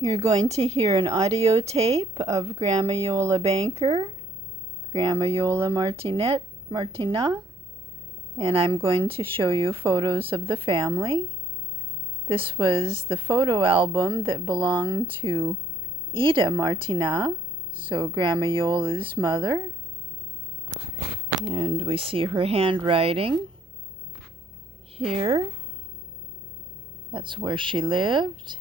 You're going to hear an audio tape of Grandma Iole Banker, Grandma Iole Martinat, and I'm going to show you photos of the family. This was the photo album that belonged to Iole Martinat, so Grandma Iole's mother. And we see her handwriting here. That's where she lived.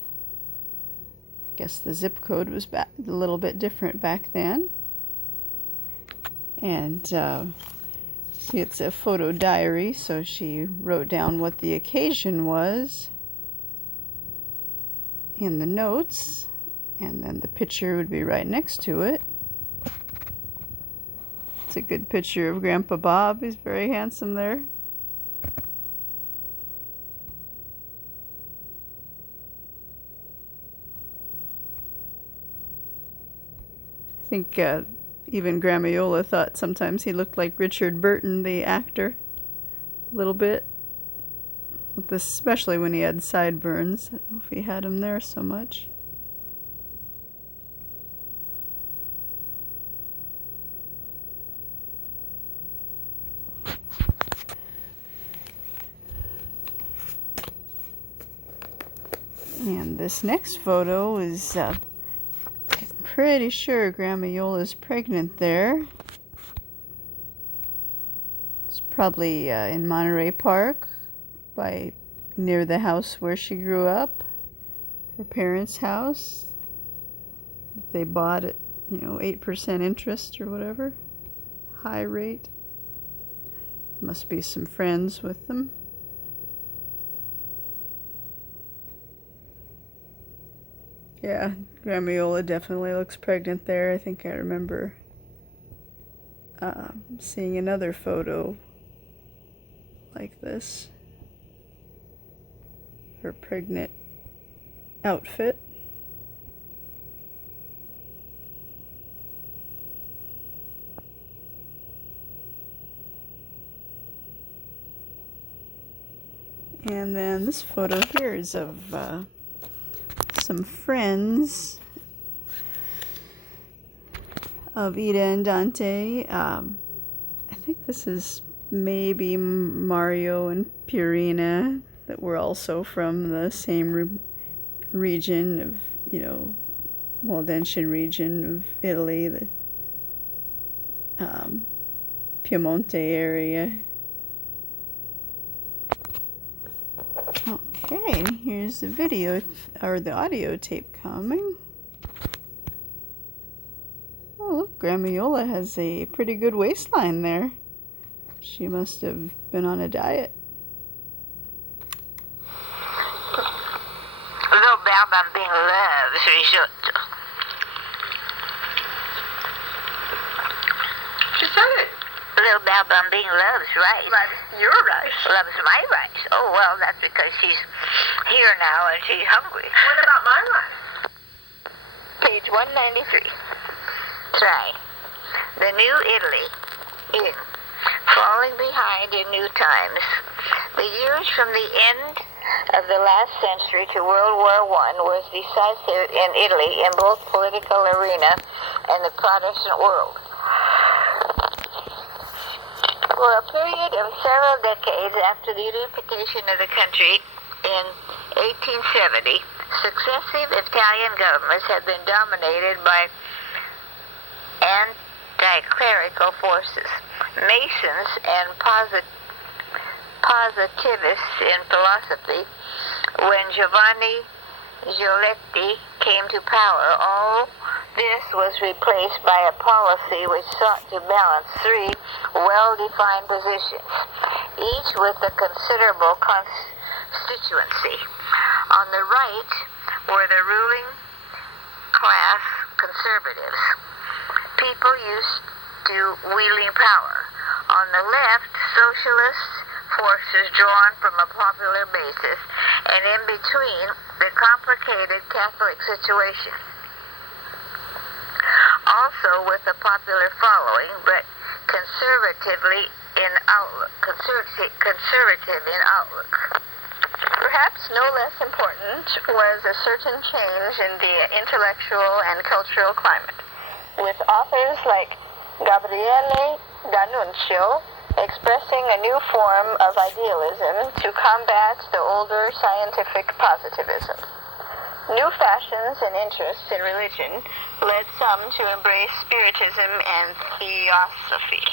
I guess the zip code was a little bit different back then. And see, it's a photo diary, so she wrote down what the occasion was in the notes, and then the picture would be right next to it. It's a good picture of Grandpa Bob. He's very handsome there. I think even Grandma Iole thought sometimes he looked like Richard Burton, the actor, a little bit. Especially when he had sideburns. I don't know if he had them there so much. And this next photo is pretty sure Grandma Iole is pregnant there. It's probably in Monterey Park, near the house where she grew up, her parents' house. They bought it, 8% interest or whatever, high rate. Must be some friends with them. Yeah, Grandma Iole definitely looks pregnant there. I think I remember seeing another photo like this. Her pregnant outfit. And then this photo here is of some friends of Ida and Dante. I think this is maybe Mario and Purina, that were also from the same region of, Waldensian region of Italy, the Piemonte area. Okay, here's the video, or the audio tape coming. Oh, look, Grandma Iole has a pretty good waistline there. She must have been on a diet. Little Bambino loves risotto. She said it. Little Bambino loves rice. Loves your rice. Loves my rice. Oh, well, that's because she's here now and she's hungry. What about my rice? Page 193. Try. The New Italy. In. Falling behind in new times. The years from the end of the last century to World War I was decisive in Italy in both political arena and the Protestant world. For a period of several decades after the unification of the country in 1870, successive Italian governments have been dominated by anti-clerical forces, Masons and positivists in philosophy. When Giovanni Giolitti came to power, all this was replaced by a policy which sought to balance three well-defined positions, each with a considerable constituency. On the right were the ruling class conservatives, people used to wielding power. On the left, socialist forces drawn from a popular basis, and in between, the complicated Catholic situation. Also with a popular following, but conservative in outlook. Perhaps no less important was a certain change in the intellectual and cultural climate, with authors like Gabriele D'Annunzio expressing a new form of idealism to combat the older scientific positivism. New fashions and interests in religion led some to embrace Spiritism and Theosophy.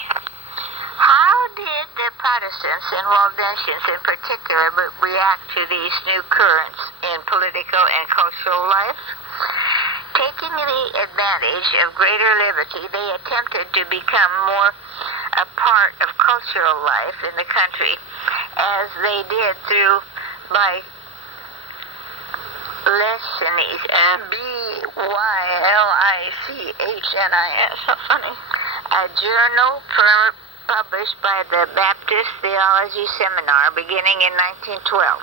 How did the Protestants and Waldensians in particular react to these new currents in political and cultural life? Taking the advantage of greater liberty, they attempted to become more a part of cultural life in the country, as they did through by Lychnis, B-Y-L-I-C-H-N-I-S, how funny, a journal published by the Baptist Theology Seminar beginning in 1912.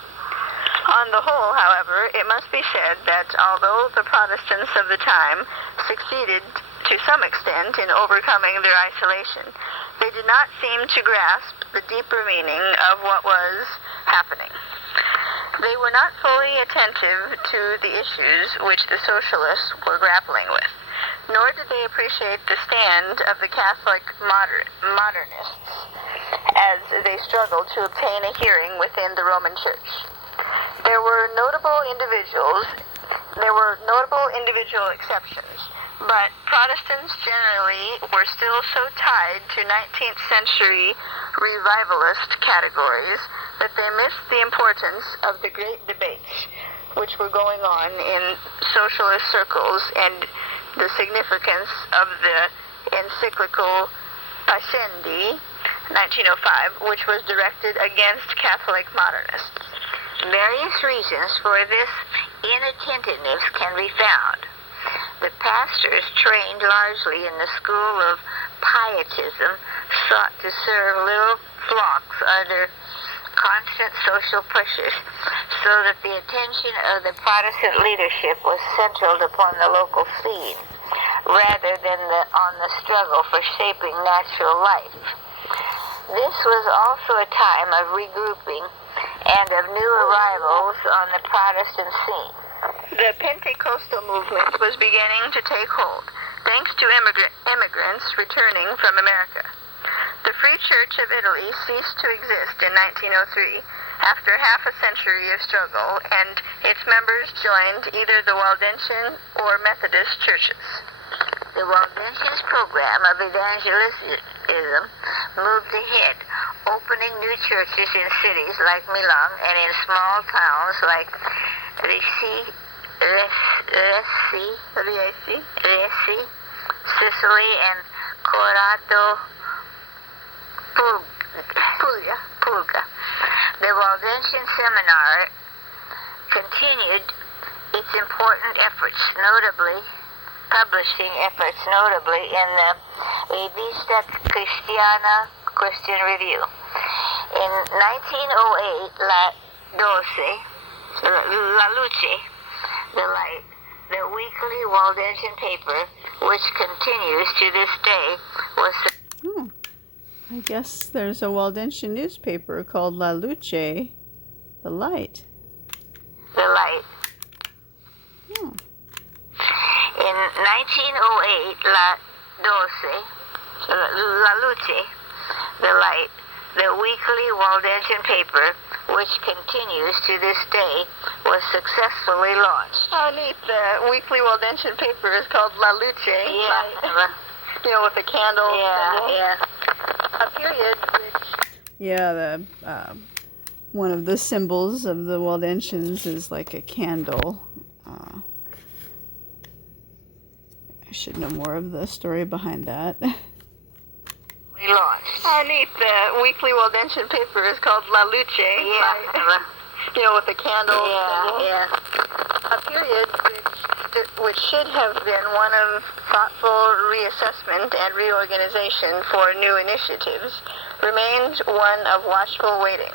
On the whole, however, it must be said that although the Protestants of the time succeeded to some extent in overcoming their isolation, they did not seem to grasp the deeper meaning of what was happening. They were not fully attentive to the issues which the socialists were grappling with, nor did they appreciate the stand of the Catholic modernists as they struggled to obtain a hearing within the Roman Church. There were notable individual exceptions, but Protestants generally were still so tied to 19th century revivalist categories that they missed the importance of the great debates which were going on in socialist circles and the significance of the encyclical Pascendi, 1905, which was directed against Catholic modernists. Various reasons for this inattentiveness can be found. The pastors, trained largely in the school of pietism, sought to serve little flocks under constant social pressures, so that the attention of the Protestant leadership was centered upon the local scene, rather than on the struggle for shaping natural life. This was also a time of regrouping and of new arrivals on the Protestant scene. The Pentecostal movement was beginning to take hold, thanks to immigrants returning from America. The Free Church of Italy ceased to exist in 1903 after half a century of struggle, and its members joined either the Waldensian or Methodist churches. The Waldensians' program of evangelism moved ahead, opening new churches in cities like Milan and in small towns like Riesi, Sicily, and Corato Pulga. The Waldensian Seminar continued its important publishing efforts, notably in the Revista Cristiana Christian Review. In 1908, La Luce, the Light, the weekly Waldensian paper, which continues to this day, was... I guess there's a Waldensian newspaper called La Luce, the Light. The Light. In 1908, La Luce, the Light, the weekly Waldensian paper, which continues to this day, was successfully launched. How neat. The weekly Waldensian paper is called La Luce. Yeah. You know, with the candles. Yeah. A period which... Yeah, one of the symbols of the Waldensians is like a candle. I should know more of the story behind that. We launched. How neat. The weekly Waldensian paper is called La Luce. Yeah. You know, with the candles. Yeah. A period which should have been one of thoughtful reassessment and reorganization for new initiatives, remained one of watchful waiting.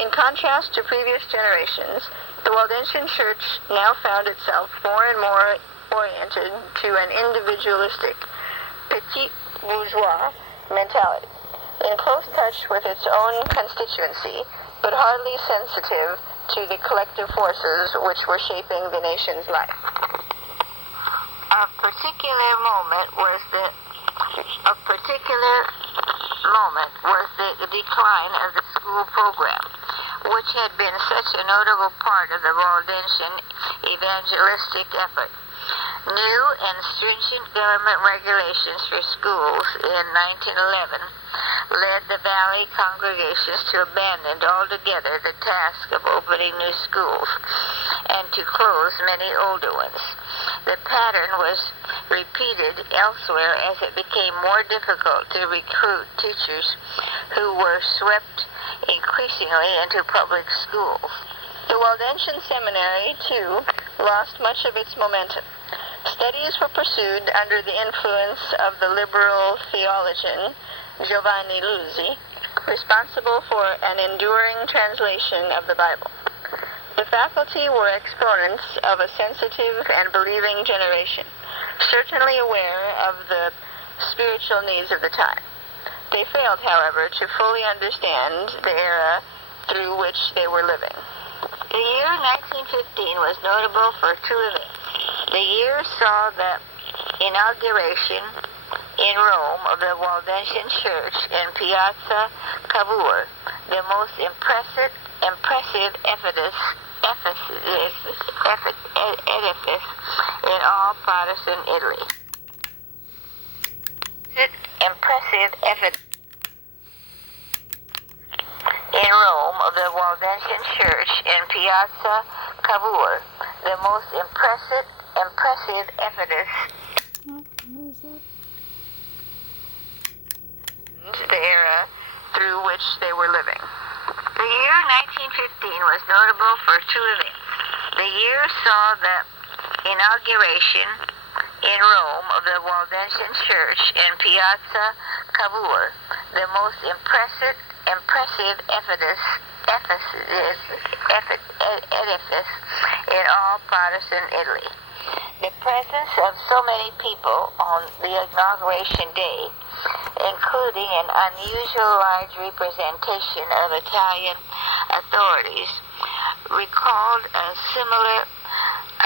In contrast to previous generations, the Waldensian Church now found itself more and more oriented to an individualistic, petit bourgeois mentality, in close touch with its own constituency, but hardly sensitive to the collective forces which were shaping the nation's life. A particular moment was the decline of the school program, which had been such a notable part of the Waldensian evangelistic effort. New and stringent government regulations for schools in 1911 led the Valley congregations to abandon altogether the task of opening new schools and to close many older ones. The pattern was repeated elsewhere as it became more difficult to recruit teachers who were swept increasingly into public schools. The Waldensian Seminary, too, lost much of its momentum. Studies were pursued under the influence of the liberal theologian Giovanni Luzzi, responsible for an enduring translation of the Bible. The faculty were exponents of a sensitive and believing generation, certainly aware of the spiritual needs of the time. They failed, however, to fully understand the era through which they were living. The year 1915 was notable for two events. The year saw the inauguration in Rome of the Waldensian Church in Piazza Cavour, the most impressive edifice in all Protestant Italy. In Rome of the Waldensian Church in Piazza Cavour, the most impressive edifice the era through which they were living. The year 1915 was notable for two events. The year saw the inauguration in Rome of the Waldensian Church in Piazza Cavour, the most impressive edifice in all Protestant Italy. The presence of so many people on the inauguration day, including an unusual large representation of Italian authorities, recalled a similar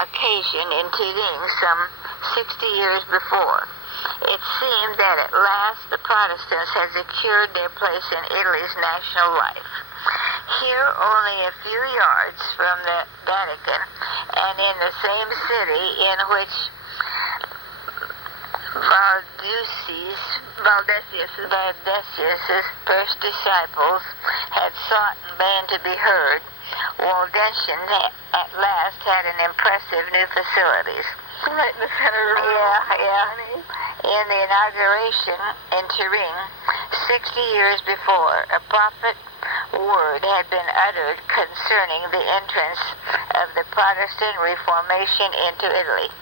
occasion in Turin some 60 years before. It seemed that at last the Protestants had secured their place in Italy's national life. Here, only a few yards from the Vatican, and in the same city in which Valdesius' first disciples had sought in vain to be heard, Waldensian at last had an impressive new facilities. Right in the center of the room. In the inauguration in Turin, 60 years before, a prophet word had been uttered concerning the entrance of the Protestant Reformation into Italy.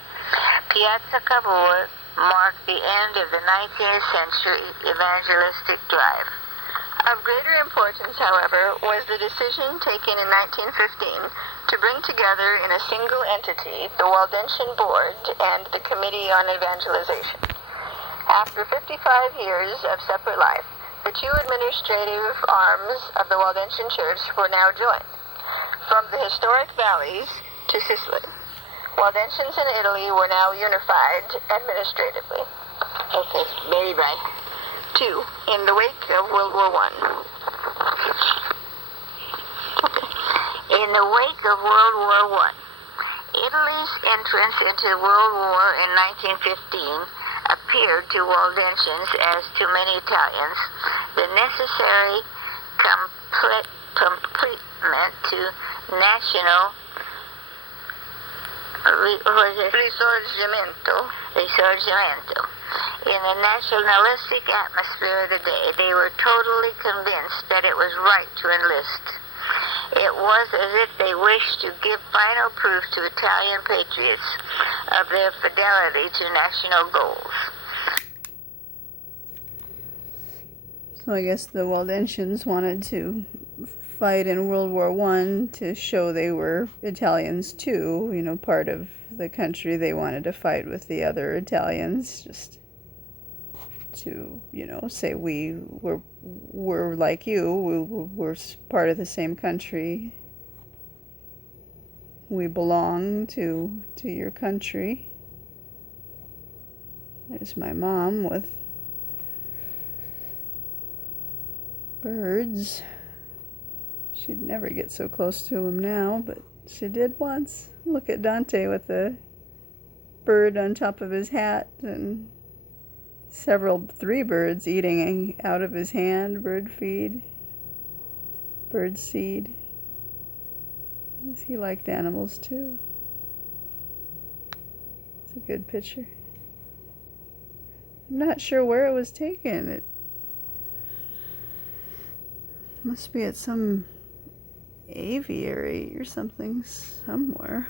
Piazza Cavour marked the end of the 19th century evangelistic drive. Of greater importance, however, was the decision taken in 1915 to bring together in a single entity the Waldensian Board and the Committee on Evangelization. After 55 years of separate life, the two administrative arms of the Waldensian Church were now joined. From the historic valleys to Sicily, Waldensians in Italy were now unified administratively. Okay, very right. 2. In the wake of World War I. In the wake of World War I, Italy's entrance into World War in 1915 appeared to Waldensians, as to many Italians, the necessary complement to national risorgimento. In the nationalistic atmosphere of the day, they were totally convinced that it was right to enlist. It was as if they wished to give final proof to Italian patriots of their fidelity to national goals. So I guess the Waldensians wanted to fight in World War I to show they were Italians too, part of the country. They wanted to fight with the other Italians, just to, say we're like you, we're part of the same country. we belong to your country. There's my mom with birds. She'd never get so close to him now, but she did once. Look at Dante with a bird on top of his hat and three birds eating out of his hand, bird feed, bird seed. He liked animals too. It's a good picture. I'm not sure where it was taken. It must be at some aviary or something somewhere.